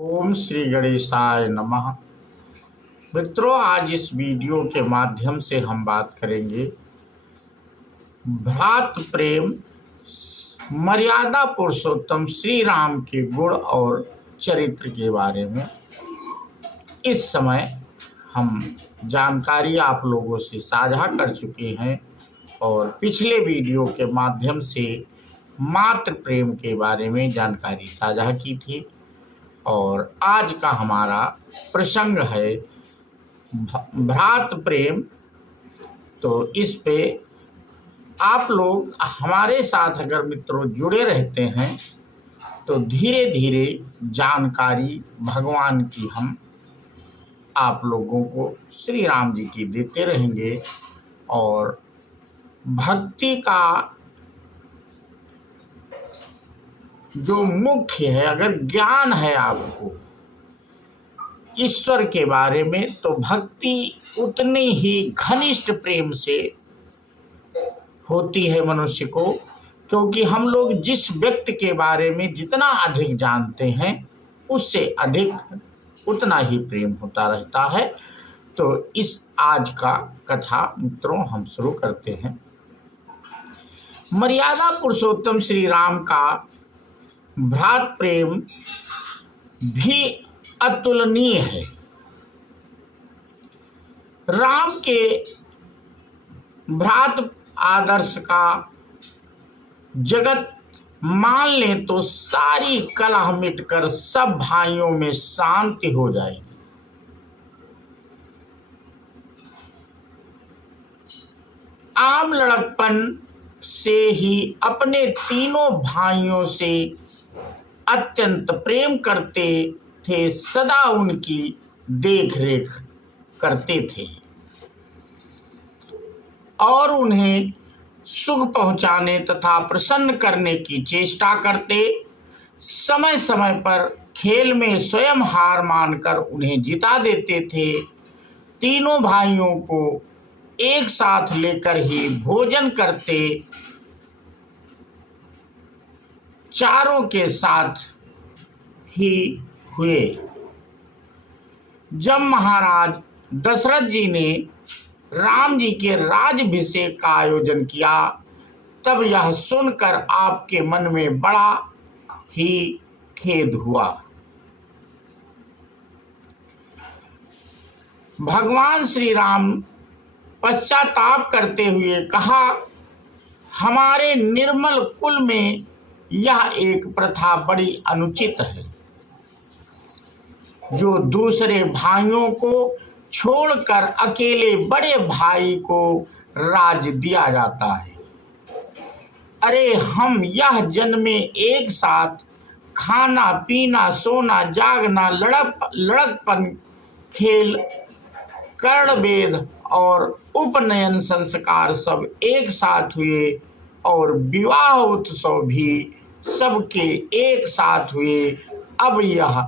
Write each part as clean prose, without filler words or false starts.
ओम श्री गणेशाय नमः। मित्रों, आज इस वीडियो के माध्यम से हम बात करेंगे भ्रात प्रेम मर्यादा पुरुषोत्तम श्री राम के गुण और चरित्र के बारे में। इस समय हम जानकारी आप लोगों से साझा कर चुके हैं और पिछले वीडियो के माध्यम से मातृ प्रेम के बारे में जानकारी साझा की थी और आज का हमारा प्रसंग है भ्रात प्रेम। तो इस पे आप लोग हमारे साथ अगर मित्रों जुड़े रहते हैं तो धीरे धीरे जानकारी भगवान की हम आप लोगों को श्री राम जी की देते रहेंगे। और भक्ति का जो मुख्य है, अगर ज्ञान है आपको ईश्वर के बारे में, तो भक्ति उतनी ही घनिष्ठ प्रेम से होती है मनुष्य को, क्योंकि हम लोग जिस व्यक्ति के बारे में जितना अधिक जानते हैं उससे अधिक उतना ही प्रेम होता रहता है। तो इस आज का कथा मित्रों हम शुरू करते हैं। मर्यादा पुरुषोत्तम श्री राम का भ्रात प्रेम भी अतुलनीय है। राम के भ्रात आदर्श का जगत मान ले तो सारी कलह मिटकर सब भाइयों में शांति हो जाएगी। आम लड़कपन से ही अपने तीनों भाइयों से अत्यंत प्रेम करते थे, सदा उनकी देख रेख करते थे और उन्हें सुख पहुंचाने तथा प्रसन्न करने की चेष्टा करते। समय समय पर खेल में स्वयं हार मानकर उन्हें जिता देते थे। तीनों भाइयों को एक साथ लेकर ही भोजन करते, चारों के साथ ही हुए। जब महाराज दशरथ जी ने राम जी के राज्याभिषेक का आयोजन किया, तब यह सुनकर आपके मन में बड़ा ही खेद हुआ। भगवान श्री राम पश्चाताप करते हुए कहा, हमारे निर्मल कुल में यह एक प्रथा बड़ी अनुचित है, जो दूसरे भाइयों को छोड़कर अकेले बड़े भाई को राज दिया जाता है। अरे हम यह जन्मे एक साथ खाना पीना सोना जागना लड़कपन खेल कर्णवेद और उपनयन संस्कार सब एक साथ हुए और विवाह उत्सव भी सबके एक साथ हुए। अब यह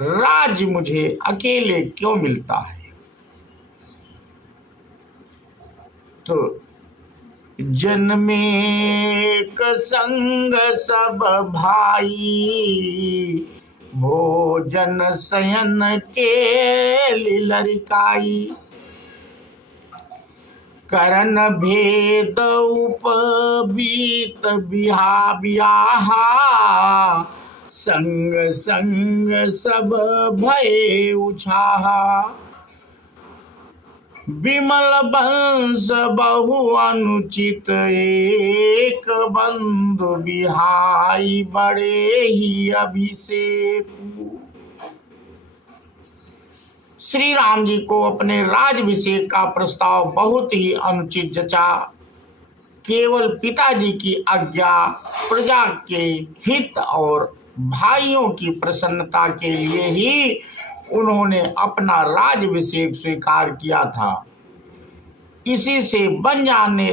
राज मुझे अकेले क्यों मिलता है? तो जन्मे क संग सब भाई, भोजन शयन के लरिकाई, करन भेद उपबीत बियाहा, संग संग सब भय उछाहा, विमल वंश बहु अनुचित, एक बंधु बिहाई बड़े ही अभिषेक। श्री राम जी को अपने राज्याभिषेक का प्रस्ताव बहुत ही अनुचित जचा। केवल पिताजी की आज्ञा, प्रजा के हित और भाइयों की प्रसन्नता के लिए ही उन्होंने अपना राज्याभिषेक स्वीकार किया था। इसी से बन जाने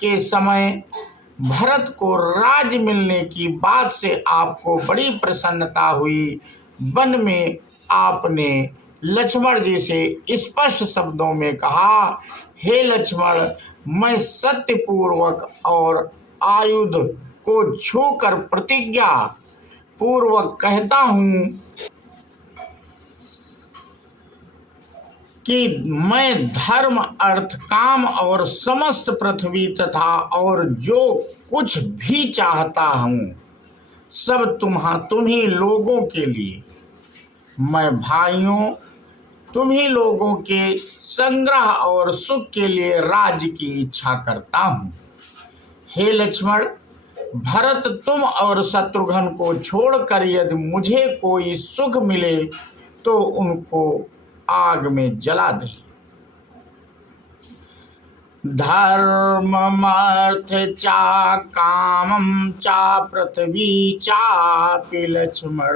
के समय भरत को राज्य मिलने की बात से आपको बड़ी प्रसन्नता हुई। वन में आपने लक्ष्मण जी से स्पष्ट शब्दों में कहा, हे लक्ष्मण, मैं सत्यपूर्वक और आयुध को छूकर प्रतिज्ञा पूर्वक कहता हूँ कि मैं धर्म अर्थ काम और समस्त पृथ्वी तथा और जो कुछ भी चाहता हूँ सब तुम्ही लोगों के लिए, मैं भाइयों तुम्ही लोगों के संग्रह और सुख के लिए राज्य की इच्छा करता हूँ। हे लक्ष्मण, भरत तुम और शत्रुघ्न को छोड़कर यदि मुझे कोई सुख मिले तो उनको आग में जला दे। धर्ममर्थ चा कामं चा पृथ्वी चापि लक्ष्मण,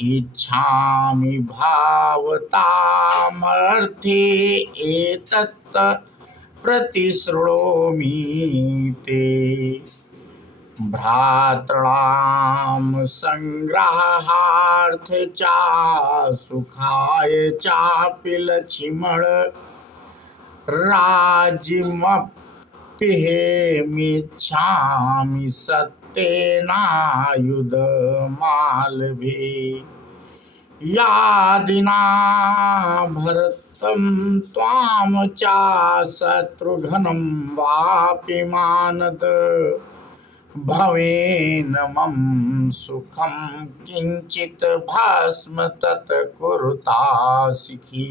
इच्छामि भावतामर्थे एतत् प्रतिशृणोमि ते। भ्रातॄणां संग्रहार्थ चा सुखाय चापि लक्ष्मण, राज्यमप्यहेमिच्छामि सत्येनायुधमालभे। यादिना भरतं त्वां चा शत्रुघ्नं वापि मानद, भवेन मम सुखं किंचित भस्म तत् कुरुतासिखी।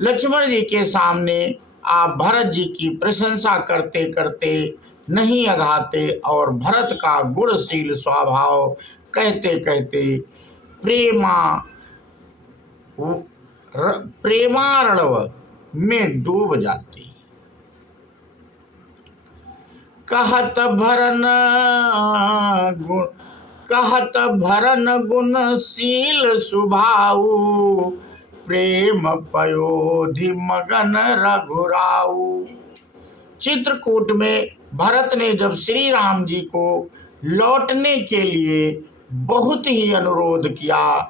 लक्ष्मण जी के सामने आप भरत जी की प्रशंसा करते करते नहीं अघाते और भरत का गुणशील स्वभाव कहते कहते प्रेमार्णव में डूब जाते। कहत भरन गुणशील सुभाऊ, प्रेम पयोधि मगन रघुराऊ। चित्रकूट में भरत ने जब श्री राम जी को लौटने के लिए बहुत ही अनुरोध किया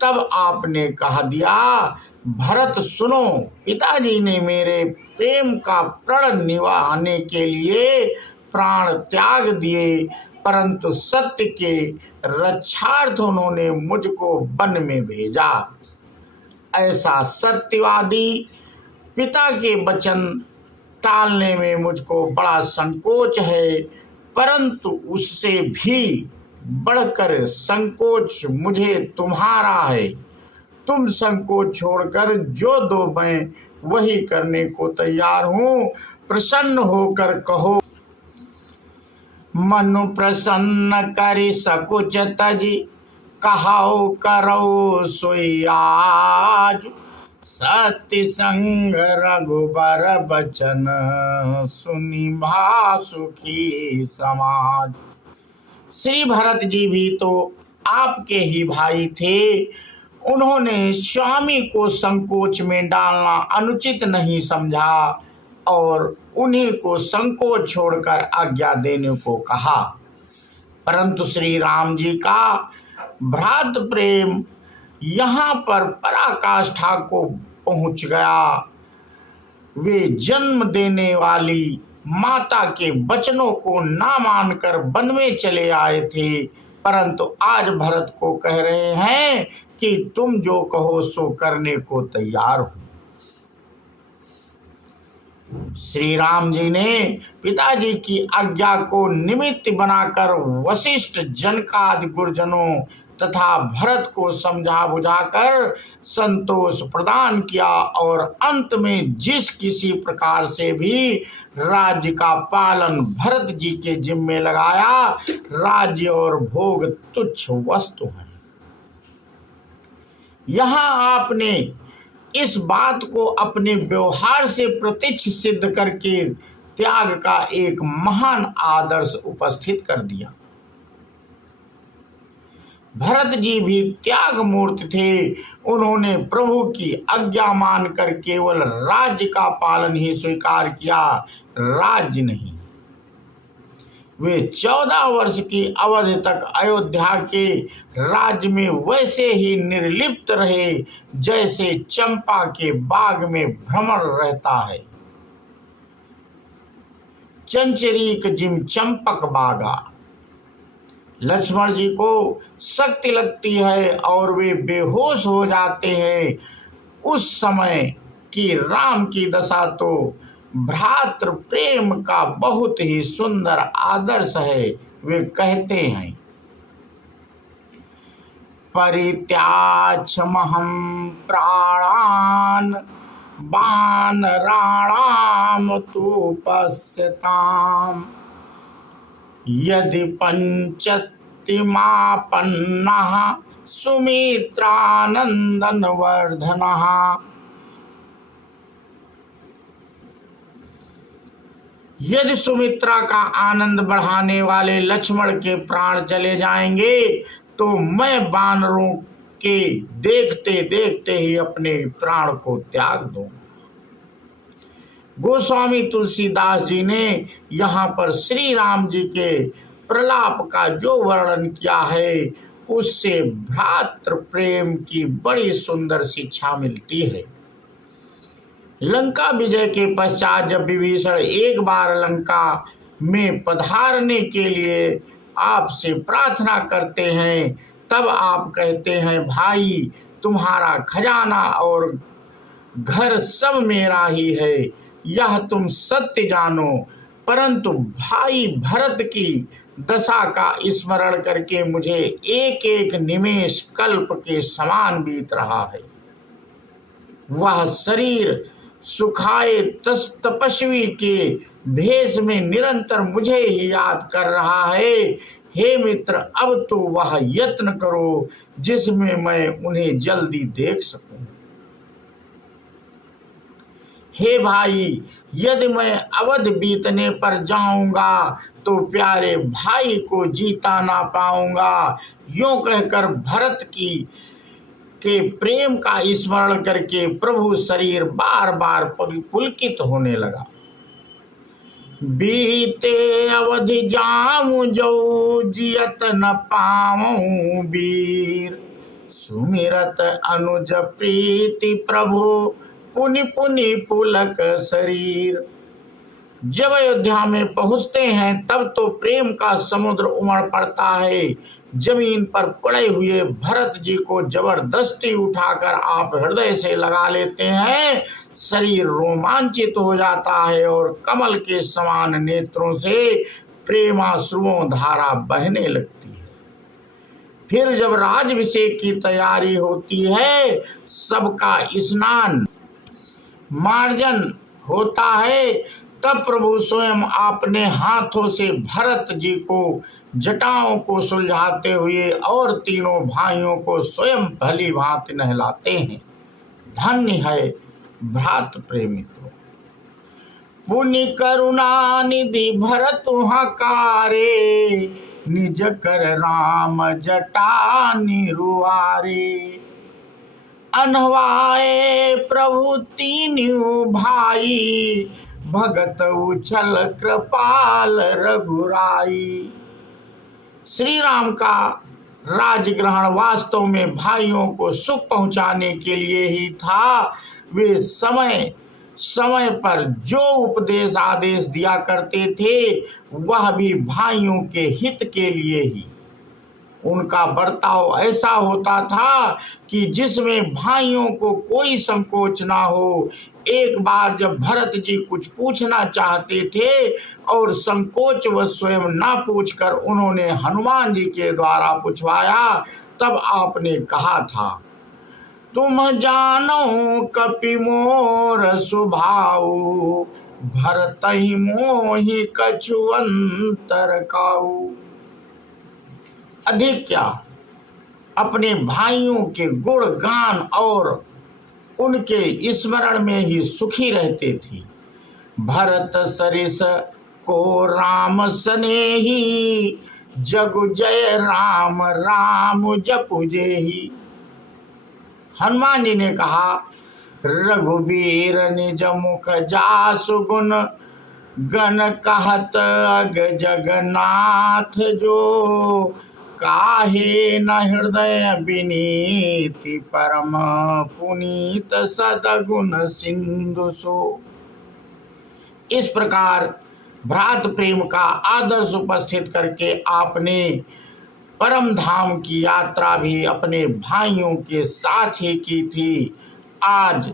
तब आपने कहा दिया, भरत सुनो, पिताजी ने मेरे प्रेम का प्रण निभाने के लिए प्राण त्याग दिए, परंतु सत्य के रक्षार्थ उन्होंने मुझको वन में भेजा। ऐसा सत्यवादी पिता के वचन टालने में मुझको बड़ा संकोच है, परंतु उससे भी बढ़कर संकोच मुझे तुम्हारा है। तुम संकोच छोड़कर जो दो मैं वही करने को तैयार हूँ। प्रसन्न होकर कहो। मनु प्रसन्न करि सकुच तजी, कहाओ करो सोई आज। सत्य संग रघुबर बचन, सुनि भा सुखी समाज। श्री भरत जी भी तो आपके ही भाई थे। उन्होंने स्वामी को संकोच में डालना अनुचित नहीं समझा और उन्हीं को संकोच छोड़कर आज्ञा देने को कहा। परंतु श्री राम जी का भ्रात प्रेम यहाँ पर पराकाष्ठा को पहुँच गया। वे जन्म देने वाली माता के वचनों को ना मानकर वन में चले आए थे, परंतु आज भरत को कह रहे हैं कि तुम जो कहो सो करने को तैयार हो। श्री राम जी ने पिताजी की आज्ञा को निमित्त बनाकर वशिष्ठ, जनकादि गुरुजनों तथा भरत को समझा बुझाकर संतोष प्रदान किया और अंत में जिस किसी प्रकार से भी राज्य का पालन भरत जी के जिम्मे लगाया। राज्य और भोग तुच्छ वस्तु हैं। यहाँ आपने इस बात को अपने व्यवहार से प्रत्यक्ष सिद्ध करके त्याग का एक महान आदर्श उपस्थित कर दिया। भरत जी भी त्याग मूर्ति थे। उन्होंने प्रभु की आज्ञा मानकर केवल राज्य का पालन ही स्वीकार किया, राज्य नहीं। वे 14 वर्ष की अवधि तक अयोध्या के राज्य में वैसे ही निर्लिप्त रहे जैसे चंपा के बाग में भ्रमर रहता है। चंचरीक जिम चंपक बागा। लक्ष्मण जी को शक्ति लगती है और वे बेहोश हो जाते हैं। उस समय की राम की दशा तो भ्रातृ प्रेम का बहुत ही सुंदर आदर्श है। वे कहते हैं, परित्याज्यमहं प्राणान् वानराणां तु पश्यताम्, यदि पंचतिमापन्नः सुमित्रानन्दवर्धनः। यदि सुमित्रा का आनंद बढ़ाने वाले लक्ष्मण के प्राण चले जाएंगे तो मैं वानरों के देखते देखते ही अपने प्राण को त्याग दूं। गोस्वामी तुलसीदास जी ने यहाँ पर श्री राम जी के प्रलाप का जो वर्णन किया है उससे भ्रातृ प्रेम की बड़ी सुंदर शिक्षा मिलती है। लंका विजय के पश्चात जब विभीषण एक बार लंका में पधारने के लिए आपसे प्रार्थना करते हैं तब आप कहते हैं, भाई तुम्हारा खजाना और घर सब मेरा ही है, यह तुम सत्य जानो। परंतु भाई भरत की दशा का स्मरण करके मुझे एक एक निमेष कल्प के समान बीत रहा है। वह शरीर सुखाए तपस्वी के भेष में निरंतर मुझे ही याद कर रहा है। हे मित्र, अब तो वह यत्न करो जिसमें मैं उन्हें जल्दी देख सकूं। हे भाई, यदि मैं अवध बीतने पर जाऊंगा तो प्यारे भाई को जीता ना पाऊंगा। यूं कहकर भरत के प्रेम का स्मरण करके प्रभु शरीर बार बार पुलकित होने लगा। बीते अवधि जाऊं जो जियत न पाऊं वीर, सुमिरत अनुज प्रीति प्रभु पुनि पुनि पुलक शरीर। जब अयोध्या में पहुंचते हैं तब तो प्रेम का समुद्र उमड़ पड़ता है। जमीन पर पड़े हुए भरत जी को जबरदस्ती उठाकर आप हृदय से लगा लेते हैं। शरीर रोमांचित हो जाता है और कमल के समान नेत्रों से प्रेमाश्रुओं धारा बहने लगती है। फिर जब राजाभिषेक की तैयारी होती है, सबका स्नान मार्जन होता है, तब प्रभु स्वयं अपने हाथों से भरत जी को जटाओं को सुलझाते हुए और तीनों भाइयों को स्वयं भली भांति नहलाते हैं। धन्य है भ्रात प्रेमित्रों। पुनि करुणा निधि भरत हकारे, निज कर राम जटा निरुआरे। अनहवाए प्रभु तीन्यू भाई, भगत उछल कृपाल रघुराई। श्री राम का राजग्रहण वास्तव में भाइयों को सुख पहुंचाने के लिए ही था। वे समय समय पर जो उपदेश आदेश दिया करते थे वह भी भाइयों के हित के लिए ही। उनका बर्ताव ऐसा होता था कि जिसमें भाइयों को कोई संकोच ना हो। एक बार जब भरत जी कुछ पूछना चाहते थे और संकोच व स्वयं ना पूछकर उन्होंने हनुमान जी के द्वारा पूछवाया, तब आपने कहा था, तुम जानो कपि मोर सुभाऊ, भरत ही मोहि कछु अंतर काऊ। अधिक क्या, अपने भाइयों के गुण गान और उनके स्मरण में ही सुखी रहते थे। भरत सरिस को राम सनेही, जगु जय राम राम जपु जेहि। हनुमान जी ने कहा, रघुबीर निज मुख जासु गुण, गण कहत अग जगन्नाथ जो, काहे न हृदय विनीति परम पुनीत सदगुण सिंधु सो। इस प्रकार भ्रात प्रेम का आदर्श उपस्थित करके आपने परम धाम की यात्रा भी अपने भाइयों के साथ ही की थी आज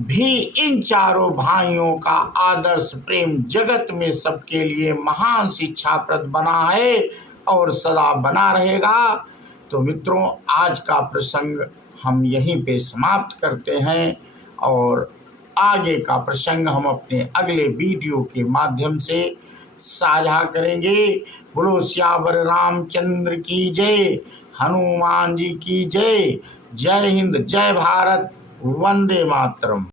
भी इन चारों भाइयों का आदर्श प्रेम जगत में सबके लिए महान शिक्षाप्रद बना है और सदा बना रहेगा। तो मित्रों, आज का प्रसंग हम यहीं पे समाप्त करते हैं और आगे का प्रसंग हम अपने अगले वीडियो के माध्यम से साझा करेंगे। बोलो सियावर रामचंद्र की जय, हनुमान जी की जय। जय हिंद, जय भारत, वंदे मातरम।